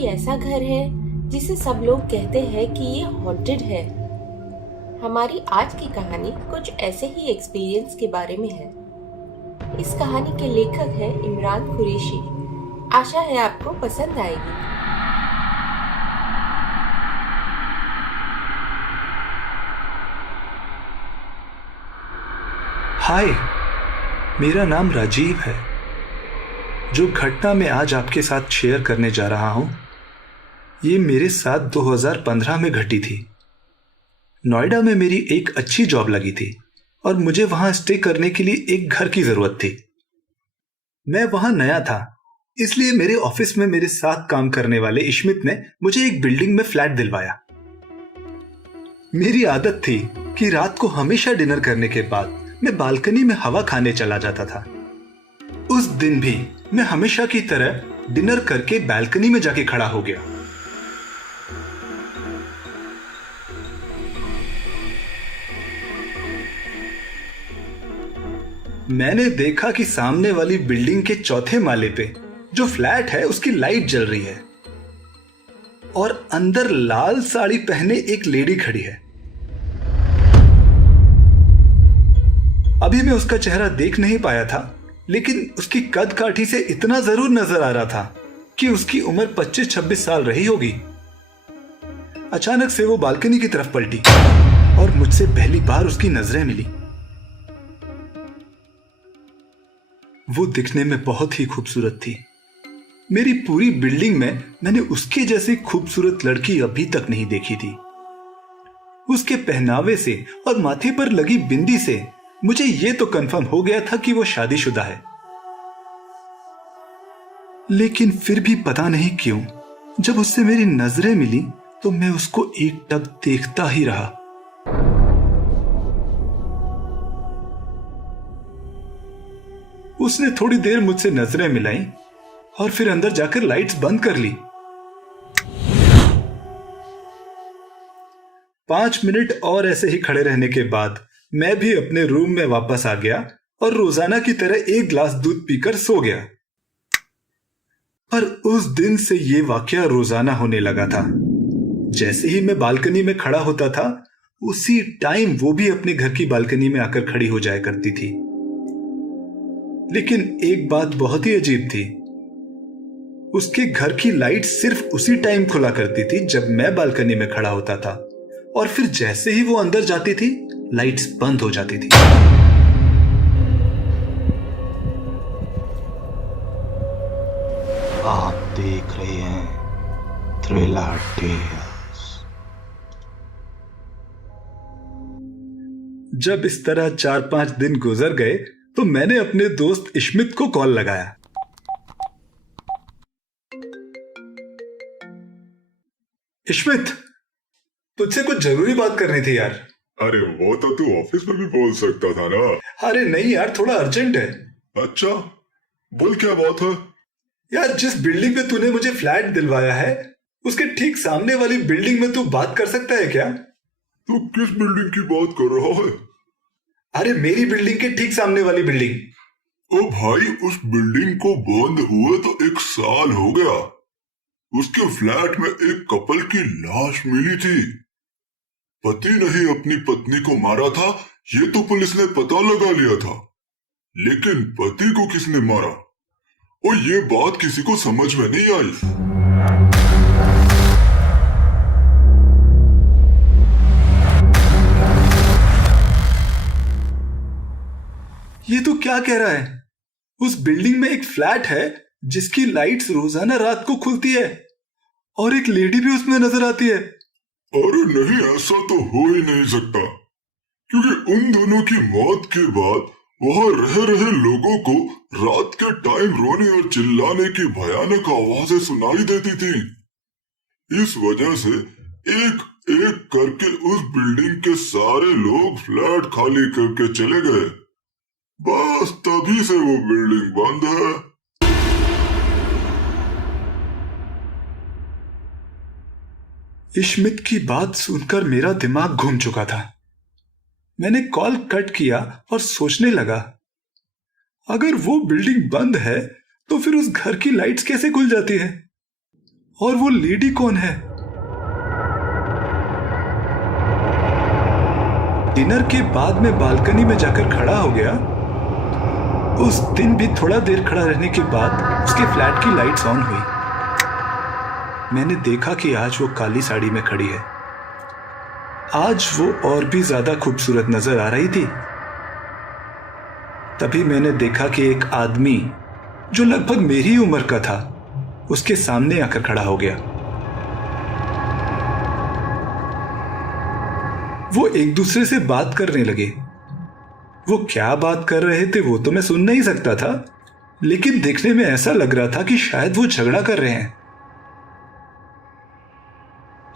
कोई ऐसा घर है जिसे सब लोग कहते हैं कि ये हॉन्टेड है। हमारी आज की कहानी कुछ ऐसे ही एक्सपीरियंस के बारे में है। इस कहानी के लेखक हैं इमरान कुरैशी। आशा है आपको पसंद आएगी। हाय, मेरा नाम राजीव है। जो घटना मैं आज आपके साथ शेयर करने जा रहा हूं, ये मेरे साथ 2015 में घटी थी। नोएडा में मेरी एक अच्छी जॉब लगी थी और मुझे वहां स्टे करने के लिए एक घर की जरूरत थी। मैं वहां नया था, इसलिए मेरे ऑफिस में मेरे साथ काम करने वाले इश्मित ने मुझे एक बिल्डिंग में फ्लैट दिलवाया। मेरी आदत थी कि रात को हमेशा डिनर करने के बाद मैं बालकनी में हवा खाने चला जाता था। उस दिन भी मैं हमेशा की तरह डिनर करके बालकनी में जाके खड़ा हो गया। मैंने देखा कि सामने वाली बिल्डिंग के चौथे माले पे जो फ्लैट है उसकी लाइट जल रही है और अंदर लाल साड़ी पहने एक लेडी खड़ी है। अभी मैं उसका चेहरा देख नहीं पाया था, लेकिन उसकी कद काठी से इतना जरूर नजर आ रहा था कि उसकी उम्र 25-26 साल रही होगी। अचानक से वो बालकनी की तरफ पलटी और मुझसे पहली बार उसकी नजरें मिली। वो दिखने में बहुत ही खूबसूरत थी। मेरी पूरी बिल्डिंग में मैंने उसके जैसी खूबसूरत लड़की अभी तक नहीं देखी थी। उसके पहनावे से और माथे पर लगी बिंदी से मुझे यह तो कंफर्म हो गया था कि वो शादीशुदा है। लेकिन फिर भी पता नहीं क्यों जब उससे मेरी नजरें मिली तो मैं उसको एकटक देखता ही रहा। उसने थोड़ी देर मुझसे नजरें मिलाई और फिर अंदर जाकर लाइट्स बंद कर ली। 5 मिनट और ऐसे ही खड़े रहने के बाद मैं भी अपने रूम में वापस आ गया और रोजाना की तरह एक गिलास दूध पीकर सो गया। पर उस दिन से यह वाकया रोजाना होने लगा था। जैसे ही मैं बालकनी में खड़ा होता था, उसी टाइम वो भी अपने घर की बालकनी में आकर खड़ी हो जाया करती थी। लेकिन एक बात बहुत ही अजीब थी। उसके घर की लाइट सिर्फ उसी टाइम खुला करती थी जब मैं बालकनी में खड़ा होता था, और फिर जैसे ही वो अंदर जाती थी लाइट्स बंद हो जाती थी। आप देख रहे हैं थ्रिलर टेल्स। जब इस तरह 4-5 दिन गुजर गए तो मैंने अपने दोस्त इश्मित को कॉल लगाया। इश्मित, तुझसे कुछ जरूरी बात करनी थी यार। अरे वो तो तू ऑफिस में भी बोल सकता था ना। अरे नहीं यार, थोड़ा अर्जेंट है। अच्छा, बोल क्या बात है। यार, जिस बिल्डिंग में तूने मुझे फ्लैट दिलवाया है उसके ठीक सामने वाली बिल्डिंग में तू बात कर सकता है क्या? तू किस बिल्डिंग की बात कर रहा है? अरे मेरी बिल्डिंग के ठीक सामने वाली बिल्डिंग। ओ भाई, उस बिल्डिंग को बंद हुए तो 1 साल हो गया। उसके फ्लैट में एक कपल की लाश मिली थी। पति ने ही अपनी पत्नी को मारा था, ये तो पुलिस ने पता लगा लिया था, लेकिन पति को किसने मारा और ये बात किसी को समझ में नहीं आई। ये तो क्या कह रहा है? उस बिल्डिंग में एक फ्लैट है जिसकी लाइट्स रोजाना रात को खुलती है और एक लेडी भी उसमें नजर आती है। अरे नहीं, ऐसा तो हो ही नहीं सकता, क्योंकि उन दोनों की मौत के बाद वहां रह रहे लोगों को रात के टाइम रोने और चिल्लाने की भयानक आवाजें सुनाई देती थी। इस वजह से एक एक करके उस बिल्डिंग के सारे लोग फ्लैट खाली करके चले गए। बस तभी से वो बिल्डिंग बंद है। इश्मित की बात सुनकर मेरा दिमाग घूम चुका था। मैंने कॉल कट किया और सोचने लगा, अगर वो बिल्डिंग बंद है तो फिर उस घर की लाइट्स कैसे खुल जाती है? और वो लेडी कौन है? डिनर के बाद मैं बालकनी में जाकर खड़ा हो गया। उस दिन भी थोड़ा देर खड़ा रहने के बाद उसके फ्लैट की लाइट्स ऑन हुई। मैंने देखा कि आज वो काली साड़ी में खड़ी है। आज वो और भी ज्यादा खूबसूरत नजर आ रही थी। तभी मैंने देखा कि एक आदमी जो लगभग मेरी उम्र का था उसके सामने आकर खड़ा हो गया। वो एक दूसरे से बात करने लगे। वो क्या बात कर रहे थे वो तो मैं सुन नहीं सकता था, लेकिन देखने में ऐसा लग रहा था कि शायद वो झगड़ा कर रहे हैं।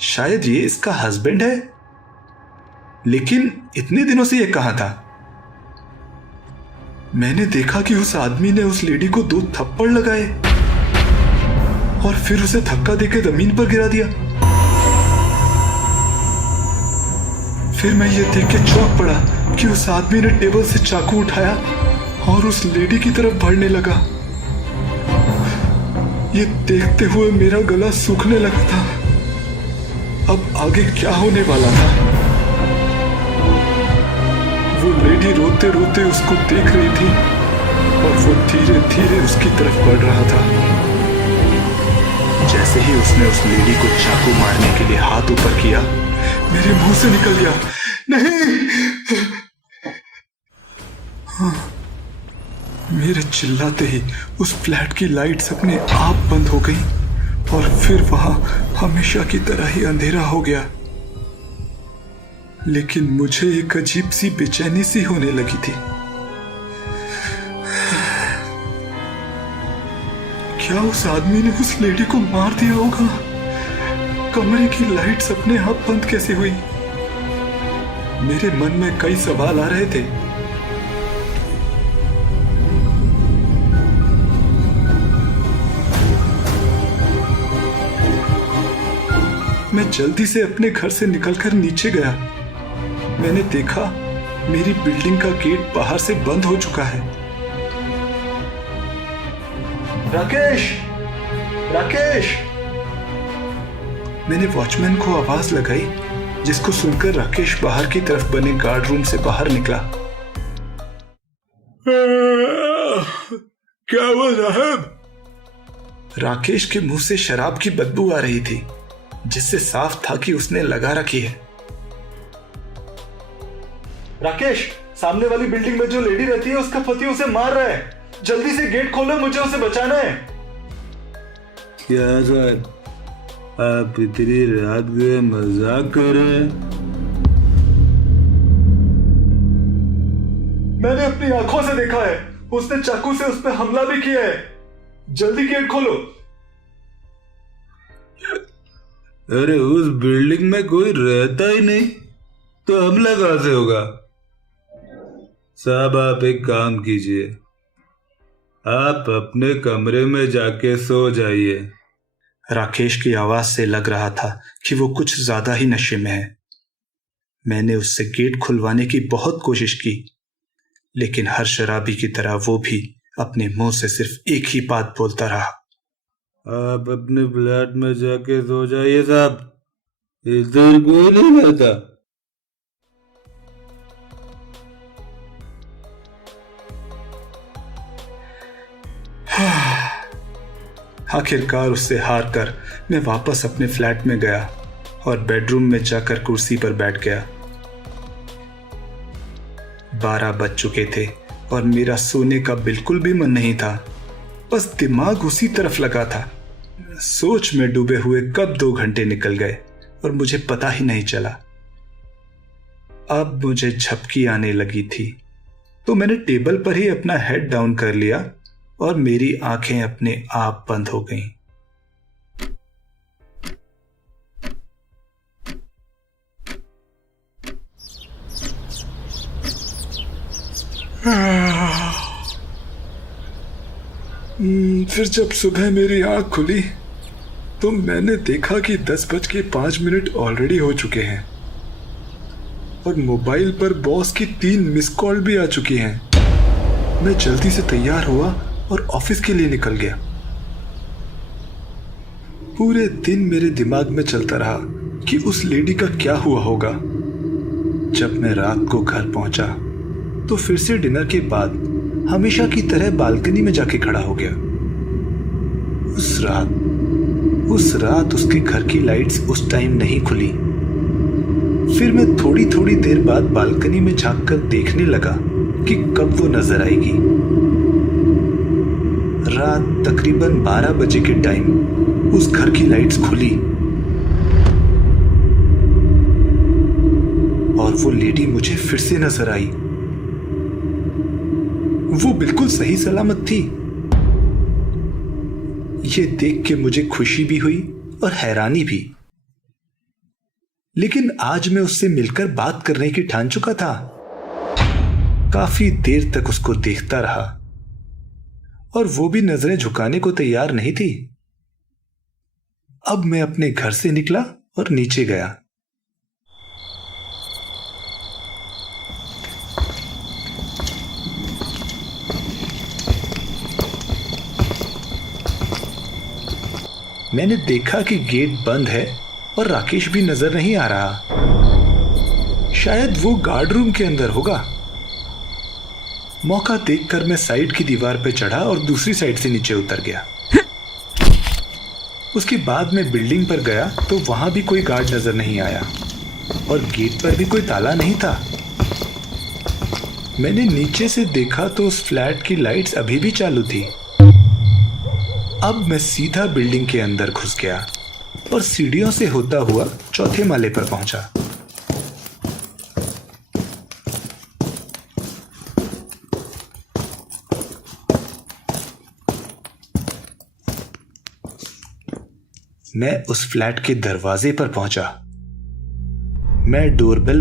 शायद ये इसका हस्बैंड है, लेकिन इतने दिनों से ये कहां था? मैंने देखा कि उस आदमी ने उस लेडी को 2 थप्पड़ लगाए और फिर उसे धक्का देकर जमीन पर गिरा दिया। फिर मैं ये देख के चौंक पड़ा कि उस आदमी ने टेबल से चाकू उठाया और उस लेडी की तरफ बढ़ने लगा। ये देखते हुए मेरा गला सूखने लगा था। अब आगे क्या होने वाला था? वो लेडी रोते रोते उसको देख रही थी और वो धीरे धीरे उसकी तरफ बढ़ रहा था। जैसे ही उसने उस लेडी को चाकू मारने के लिए हाथ ऊपर किया, मेरे मुंह से निकल गया, नहीं। हाँ, मेरे चिल्लाते ही उस फ्लैट की लाइट्स अपने आप बंद हो गई और फिर वहां हमेशा की तरह ही अंधेरा हो गया। लेकिन मुझे एक अजीब सी बेचैनी सी होने लगी थी। क्या उस आदमी ने उस लेडी को मार दिया होगा? कमरे की लाइट्स अपने आप बंद कैसे हुई? मेरे मन में कई सवाल आ रहे थे। मैं जल्दी से अपने घर से निकलकर नीचे गया। मैंने देखा मेरी बिल्डिंग का गेट बाहर से बंद हो चुका है। राकेश, राकेश! मैंने वॉचमैन को आवाज लगाई, जिसको सुनकर राकेश बाहर की तरफ बने गार्ड रूम से बाहर निकला। क्या हुआ साहब? राकेश के मुंह से शराब की बदबू आ रही थी, जिससे साफ था कि उसने लगा रखी है। राकेश, सामने वाली बिल्डिंग में जो लेडी रहती है उसका पति उसे मार रहा है। जल्दी से गेट खोलो, मुझे उसे बचाना है। क्या सर, आप इतनी रात के मजाक कर रहे हैं? मैंने अपनी आंखों से देखा है, उसने चाकू से उस पर हमला भी किया है। जल्दी गेट खोलो। अरे उस बिल्डिंग में कोई रहता ही नहीं, तो हमला कहां से होगा? साहब आप एक काम कीजिए, आप अपने कमरे में जाके सो जाइए। राकेश की आवाज से लग रहा था कि वो कुछ ज्यादा ही नशे में है। मैंने उससे गेट खुलवाने की बहुत कोशिश की, लेकिन हर शराबी की तरह वो भी अपने मुंह से सिर्फ एक ही बात बोलता रहा। आप अपने फ्लैट में जाके सो जाइए साहब, इधर कोई नहीं रहता। आखिरकार उससे हार कर मैं वापस अपने फ्लैट में गया और बेडरूम में जाकर कुर्सी पर बैठ गया। 12 बज चुके थे और मेरा सोने का बिल्कुल भी मन नहीं था, बस दिमाग उसी तरफ लगा था। सोच में डूबे हुए कब 2 घंटे निकल गए और मुझे पता ही नहीं चला। अब मुझे झपकी आने लगी थी, तो मैंने टेबल पर ही अपना हेड डाउन कर लिया और मेरी आंखें अपने आप बंद हो गईं। फिर जब सुबह मेरी आंख खुली तो मैंने देखा कि 10:05 ऑलरेडी हो चुके हैं और मोबाइल पर बॉस की 3 मिस कॉल भी आ चुकी हैं। मैं जल्दी से तैयार हुआ और ऑफिस के लिए निकल गया। पूरे दिन मेरे दिमाग में चलता रहा कि उस लेडी का क्या हुआ होगा। जब मैं रात को घर पहुंचा तो फिर से डिनर के बाद हमेशा की तरह बालकनी में जाके खड़ा हो गया। उस रात उसके घर की लाइट्स उस टाइम नहीं खुली। फिर मैं थोड़ी थोड़ी देर बाद बालकनी में झांक कर देखने लगा कि कब वो नजर आएगी। रात तकरीबन 12 बजे के टाइम उस घर की लाइट्स खुली और वो लेडी मुझे फिर से नजर आई। वो बिल्कुल सही सलामत थी। ये देख के मुझे खुशी भी हुई और हैरानी भी। लेकिन आज मैं उससे मिलकर बात करने की ठान चुका था। काफी देर तक उसको देखता रहा और वो भी नजरें झुकाने को तैयार नहीं थी। अब मैं अपने घर से निकला और नीचे गया। मैंने देखा कि गेट बंद है और राकेश भी नजर नहीं आ रहा। शायद वो गार्ड रूम के अंदर होगा। मौका देखकर मैं साइड की दीवार पर चढ़ा और दूसरी साइड से नीचे उतर गया। उसके बाद मैं बिल्डिंग पर गया तो वहां भी कोई गार्ड नजर नहीं आया और गेट पर भी कोई ताला नहीं था। मैंने नीचे से देखा तो उस फ्लैट की लाइट्स अभी भी चालू थी। अब मैं सीधा बिल्डिंग के अंदर घुस गया और सीढ़ियों से होता हुआ चौथे माले पर पहुंचा। मैं उस फ्लैट के दरवाजे पर पहुंचा। मैं डोरबेल